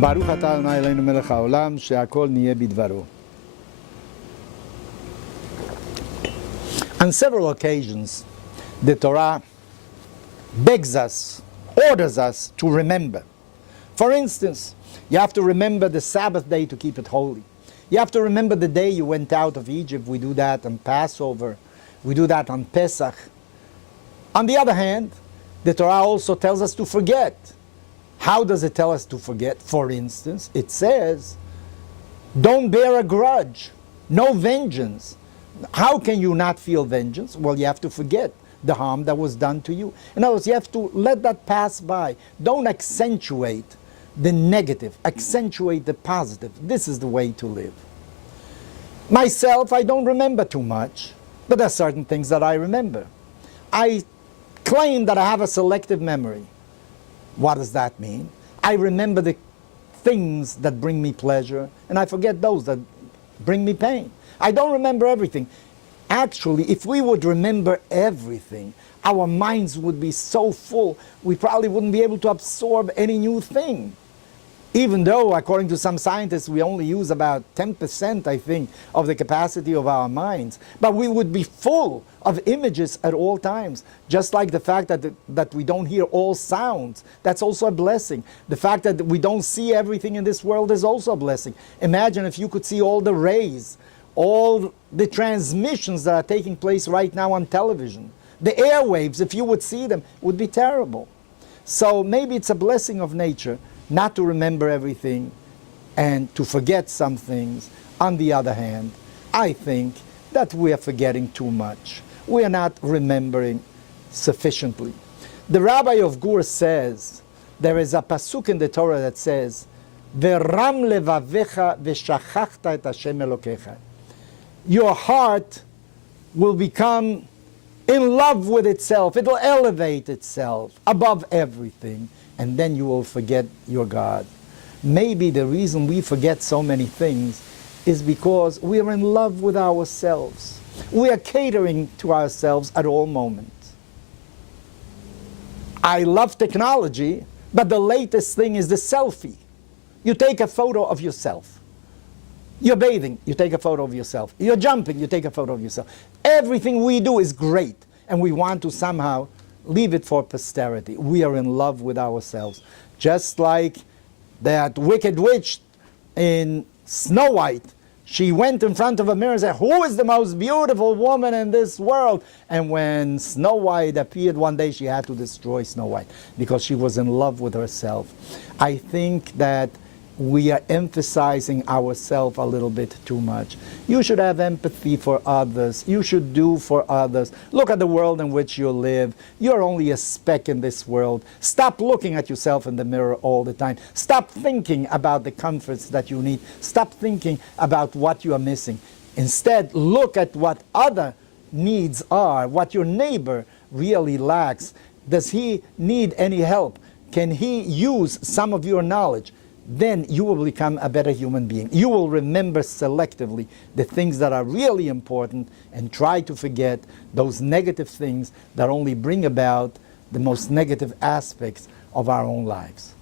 ברוך אתה ה' אלוהינו מלך העולם, שהכל נהיה בדברו. On several occasions, the Torah begs us, orders us to remember. For instance, you have to remember the Sabbath day to keep it holy. You have to remember the day you went out of Egypt. We do that on Passover. We do that on Pesach. On the other hand, the Torah also tells us to forget. How does it tell us to forget? For instance, it says, don't bear a grudge, no vengeance. How can you not feel vengeance? Well, you have to forget the harm that was done to you. In other words, you have to let that pass by. Don't accentuate the negative, accentuate the positive. This is the way to live. Myself, I don't remember too much, but there are certain things that I remember. I claim that I have a selective memory. What does that mean? I remember the things that bring me pleasure, and I forget those that bring me pain. I don't remember everything. Actually, if we would remember everything, our minds would be so full, we probably wouldn't be able to absorb any new thing. Even though, according to some scientists, we only use about 10%, I think, of the capacity of our minds. But we would be full of images at all times. Just like the fact that we don't hear all sounds, that's also a blessing. The fact that we don't see everything in this world is also a blessing. Imagine if you could see all the rays, all the transmissions that are taking place right now on television. The airwaves, if you would see them, would be terrible. So maybe it's a blessing of nature not to remember everything and to forget some things. On the other hand, I think that we are forgetting too much. We are not remembering sufficiently. The Rabbi of Gur says, there is a pasuk in the Torah that says, Ve'ram levavecha ve'shachachta et Hashem Elokecha. Your heart will become in love with itself. It will elevate itself above everything, and then you will forget your God. Maybe the reason we forget so many things is because we are in love with ourselves. We are catering to ourselves at all moments. I love technology, but the latest thing is the selfie. You take a photo of yourself. You're bathing, you take a photo of yourself. You're jumping, you take a photo of yourself. Everything we do is great, and we want to somehow leave it for posterity. We are in love with ourselves. Just like that wicked witch in Snow White. She went in front of a mirror and said, who is the most beautiful woman in this world? And when Snow White appeared one day, she had to destroy Snow White because she was in love with herself. I think that we are emphasizing ourselves a little bit too much. You should have empathy for others. You should do for others. Look at the world in which you live. You're only a speck in this world. Stop looking at yourself in the mirror all the time. Stop thinking about the comforts that you need. Stop thinking about what you are missing. Instead, look at what other needs are, what your neighbor really lacks. Does he need any help? Can he use some of your knowledge? Then you will become a better human being. You will remember selectively the things that are really important and try to forget those negative things that only bring about the most negative aspects of our own lives.